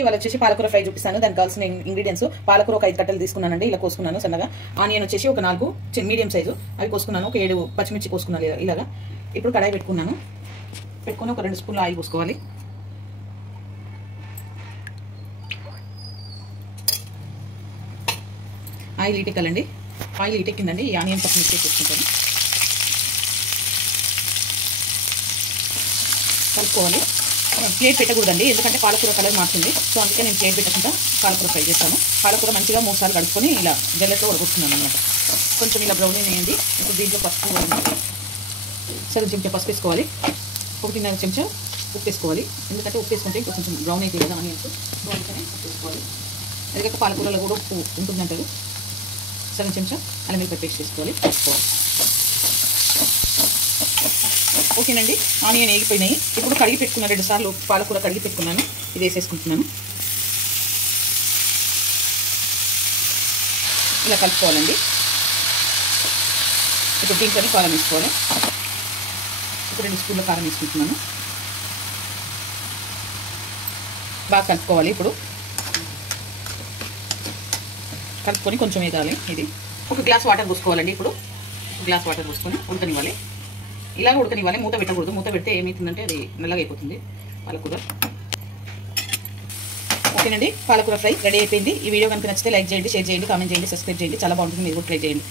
ఇవాళ వచ్చేసి పాలకూర ఫ్రై చూపిస్తాను. దానికి కావాల్సిన ఇంగ్రీడియంట్స్: పాలకూర ఒక 5 కట్టలు తీసుకున్నానండి, ఇలా కోసుకున్నాను సన్నగా. ఆనియన్ వచ్చేసి ఒక 4 మీడియం సైజు అవి కోసుకున్నాను. ఒక 7 పచ్చిమిర్చి కోసుకున్నాను ఇలాగా. ఇప్పుడు కడాయి పెట్టుకున్నాను. పెట్టుకుని ఒక 2 స్పూన్లు ఆయిల్ పోసుకోవాలి. ఆయిల్ ఈటెక్కాలండి. ఆయిల్ ఈటెక్కిందండి. ఈ ఆనియన్ పచ్చిమిర్చి వేసుకుంటాను. కలుపుకోవాలి. ప్లేట్ పెట్టకూడదండి, ఎందుకంటే పాలకూర కలర్ మారుతుంది. సో అందుకే నేను ప్లేట్ పెట్టకుండా పాలకూర ఫ్రై చేస్తాను. పాలకూర మంచిగా 3 సార్లు కడుక్కొని ఇలా జల్లెట్లో ఉడకొస్తున్నాను అనమాట. కొంచెం ఇలా బ్రౌన్ వేయండి. ఇప్పుడు దీంట్లో పసుపు సగం చెంచా పసుపు వేసుకోవాలి. 1.5 చెంచా ఉప్పు వేసుకోవాలి. ఎందుకంటే ఉప్పు వేసుకుంటే ఇంకా కొంచెం బ్రౌన్ అయితే కదా ఆనియన్స్, సో అందుకనే ఉప్పు వేసుకోవాలి. ఎందుకంటే పాలకూరలో కూడా ఉప్పు ఉంటుందంటారు. సగం చెంచా అల్లం వెల్లుల్లి పేస్ట్ వేసుకోవాలి. కలుపుకోవాలి. ఓకేనండి, ఆనియన్ వేగిపోయినాయి. ఇప్పుడు కడిగి పెట్టుకున్న 2 సార్లు పాలకూర కడిగి పెట్టుకున్నాను, ఇది వేసేసుకుంటున్నాను. ఇలా కలుపుకోవాలండి. ఇప్పుడు దీంట్లోనే కారం వేసుకోవాలి. ఇప్పుడు 2 స్పూన్ల కారం వేసుకుంటున్నాను. బాగా కలుపుకోవాలి. ఇప్పుడు కలుపుకొని కొంచెం వేగాలి. ఇది 1 గ్లాస్ వాటర్ పోసుకోవాలండి. ఇప్పుడు 1 గ్లాస్ వాటర్ పోసుకొని ఉడకనివ్వాలి. ఇలాగ ఉడకనివ్వాలి, మూత పెట్టకూడదు. మూత పెడితే ఏమవుతుందంటే అది నల్లగా అయిపోతుంది పాలకూర. ఓకేనండి, పాలకూర ఫ్రై రెడీ అయిపోయింది. ఈ వీడియో కనుక నచ్చితే లైక్ చేయండి, షేర్ చేయండి, కామెంట్ చేయండి, సబ్స్క్రైబ్ చేయండి. చాలా బాగుంటుంది, మీరు కూడా ట్రై చేయండి.